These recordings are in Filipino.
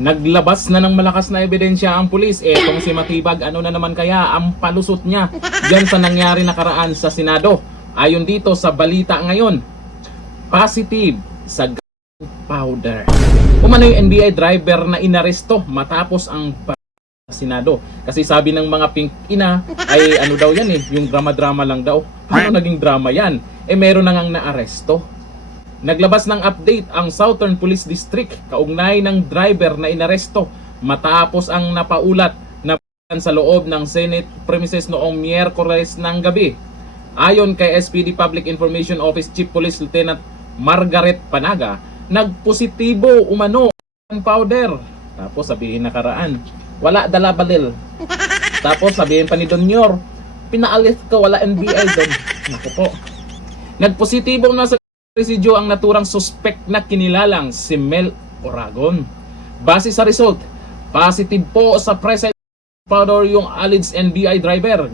Naglabas na ng malakas na ebidensya ang pulis. Etong si Matibag, ano na naman kaya ang palusot niya dyan sa nangyari nakaraan sa Senado? Ayon dito sa balita ngayon, positive sa powder. Umano yung NBI driver na inaresto matapos ang Senado. Kasi sabi ng mga pink ina ay ano daw yan yung drama-drama lang daw. Paano naging drama yan? Meron na ngang naaresto. Naglabas ng update ang Southern Police District kaugnay ng driver na inaresto matapos ang napaulat na sa loob ng Senate premises noong Miyerkules ng gabi. Ayon kay SPD Public Information Office Chief Police Lieutenant Margaret Panaga, nagpositibo umano ang powder. Tapos sabihin nakaraan, wala dala balil. Tapos sabihin pa ni Don Yor, pinaalis ko, wala NBI doon. Naku po. Nagpositibo na sa residyo ang naturang suspect na kinilalang si Mel Oragon. Base sa result, positive po sa present powder yung alleged NBI driver.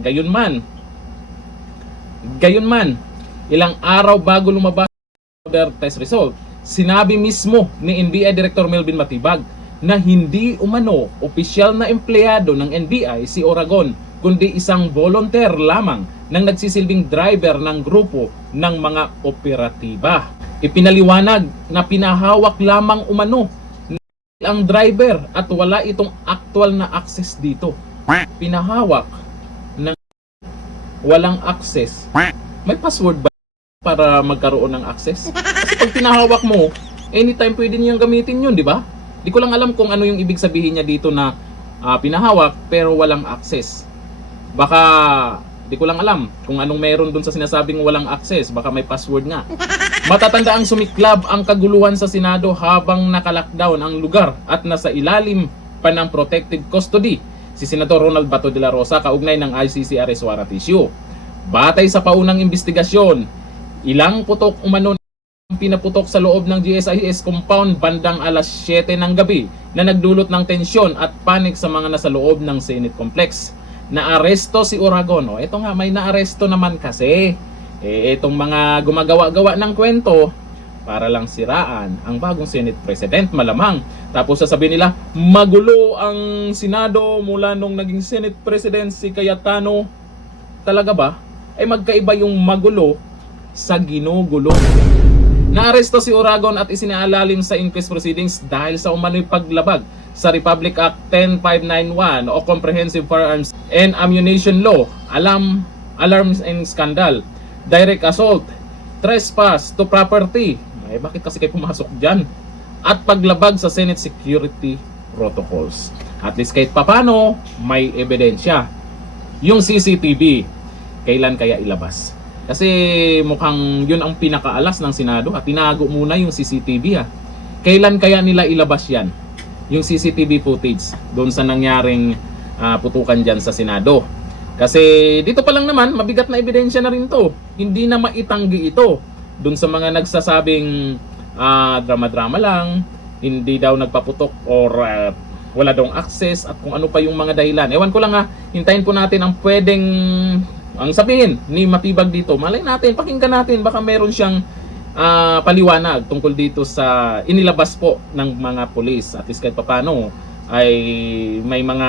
Gayunman, ilang araw bago lumabas ang powder test result, sinabi mismo ni NBI Director Melvin Matibag na hindi umano opisyal na empleyado ng NBI si Oragon, kundi isang volunteer lamang ng nagsisilbing driver ng grupo ng mga operatiba. Ipinaliwanag na pinahawak lamang umano ang driver at wala itong actual na access dito. Pinahawak ng walang access. May password ba para magkaroon ng access? Kasi pag pinahawak mo, anytime pwede niyang gamitin yun, di ba? Di ko lang alam kung ano yung ibig sabihin niya dito na pinahawak pero walang access. Baka di ko lang alam kung anong meron dun sa sinasabing walang access. Baka may password nga. Matatanda ang sumiklab ang kaguluhan sa Senado habang nakalockdown ang lugar at nasa ilalim pa ng protective custody si Senador Ronald Bato de la Rosa kaugnay ng ICC arrest warrant issue. Batay sa paunang investigasyon, ilang putok umano ang pinaputok sa loob ng GSIS compound bandang alas 7 ng gabi na nagdulot ng tensyon at panik sa mga nasa loob ng Senate complex. Naaresto si Oragon. Ito nga, may naaresto naman kasi. Itong mga gumagawa-gawa ng kwento para lang siraan ang bagong Senate President malamang. Tapos sasabihin nila, magulo ang Senado mula nung naging Senate President si Cayetano. Talaga ba? Magkaiba yung magulo sa ginugulo. Naaresto si Oragon at isinalalim sa inquest proceedings dahil sa umano'y paglabag sa Republic Act 10591 o Comprehensive Firearms and Ammunition Law, alarms and scandal, direct assault, trespass to property. Bakit kasi kayo pumasok dyan? At paglabag sa Senate security protocols. At least kahit papano, may ebidensya. Yung CCTV, kailan kaya ilabas? Kasi mukhang yun ang pinakaalas ng Senado at tinago muna yung CCTV. Kailan kaya nila ilabas yan? Yung CCTV footage doon sa nangyaring putukan dyan sa Senado. Kasi dito pa lang naman, mabigat na ebidensya na rin to. Hindi na maitanggi ito. Doon sa mga nagsasabing drama-drama lang, hindi daw nagpaputok or wala daw access at kung ano pa yung mga dahilan. Ewan ko lang hintayin po natin ang pwedeng ang sabihin ni Matibag dito. Malay natin, pakinggan natin, baka meron siyang paliwanag tungkol dito sa inilabas po ng mga pulis. At least kahit papano ay may mga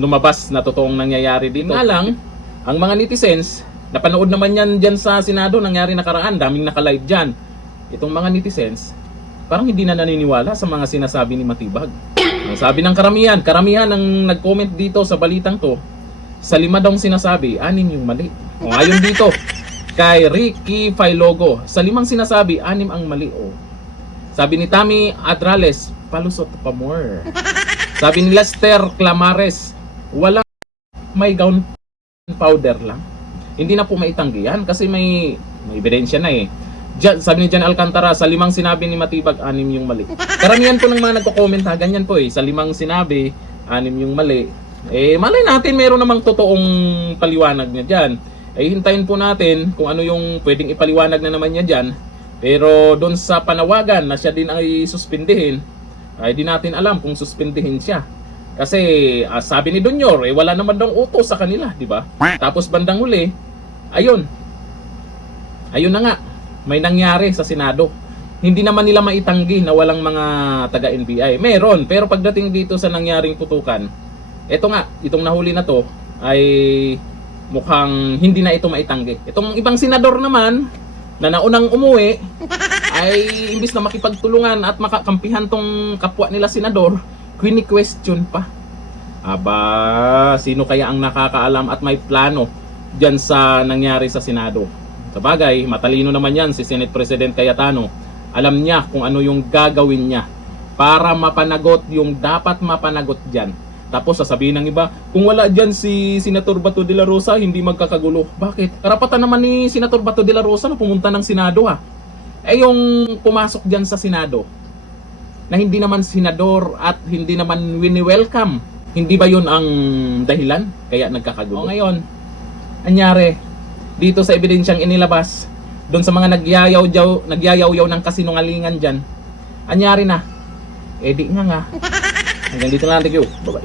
lumabas na totoong nangyayari dito. Nga lang, ang mga netizens, napanood naman yan dyan sa Senado, nangyari nakaraan, daming naka-live dyan. Itong mga netizens, parang hindi na naniniwala sa mga sinasabi ni Matibag. Ang sabi ng karamihan ng nag-comment dito sa balitang to, sa 5 daw sinasabi, 6 yung mali. Ayon dito, kay Ricky Filogo, sa 5 sinasabi, 6 ang mali. Sabi ni Tammy Adrales, palusot pa more. Sabi ni Lester Clamares, walang may gown powder lang. Hindi na po maitanggi yan kasi may ebidensya na sabi ni Jan Alcantara, sa 5 sinabi ni Matibag, 6 yung mali. Karamihan po ng mga nagko-comment ganyan po sa 5 sinabi, 6 yung mali. Malay natin meron namang totoong paliwanag niya dyan. Hintayin po natin kung ano yung pwedeng ipaliwanag na naman niya dyan. Pero doon sa panawagan na siya din ay suspindihin, ay di natin alam kung suspindihin siya. Kasi sabi ni Donyor, wala naman daw utos sa kanila, di ba? Tapos bandang huli, ayun na nga, may nangyari sa Senado. hindi naman nila maitanggi na walang mga taga-NBI. Meron, pero pagdating dito sa nangyaring putukan, eto nga, itong nahuli na to ay mukhang hindi na ito maitanggi. Itong ibang senador naman na naunang umuwi ay imbis na makipagtulungan at makakampihan tong kapwa nila senador, quini-question pa. Aba, sino kaya ang nakakaalam at may plano dyan sa nangyari sa Senado? Sa bagay, matalino naman yan si Senate President Cayetano. Alam niya kung ano yung gagawin niya para mapanagot yung dapat mapanagot dyan. Tapos sasabihin ng iba, kung wala dyan si Senator Bato de la Rosa, hindi magkakagulo. Bakit? Karapatan naman ni Senator Bato de la Rosa na pumunta ng Senado ha. Eh yung pumasok dyan sa Senado, na hindi naman senador at hindi naman wini-welcome, hindi ba yun ang dahilan kaya nagkakagulo? O ngayon, anyari, dito sa ebidensyang inilabas, doon sa mga nagyayaw-yaw ng kasinungalingan dyan, anyari na, di nga. Hanggang dito lang, thank you. Bye-bye.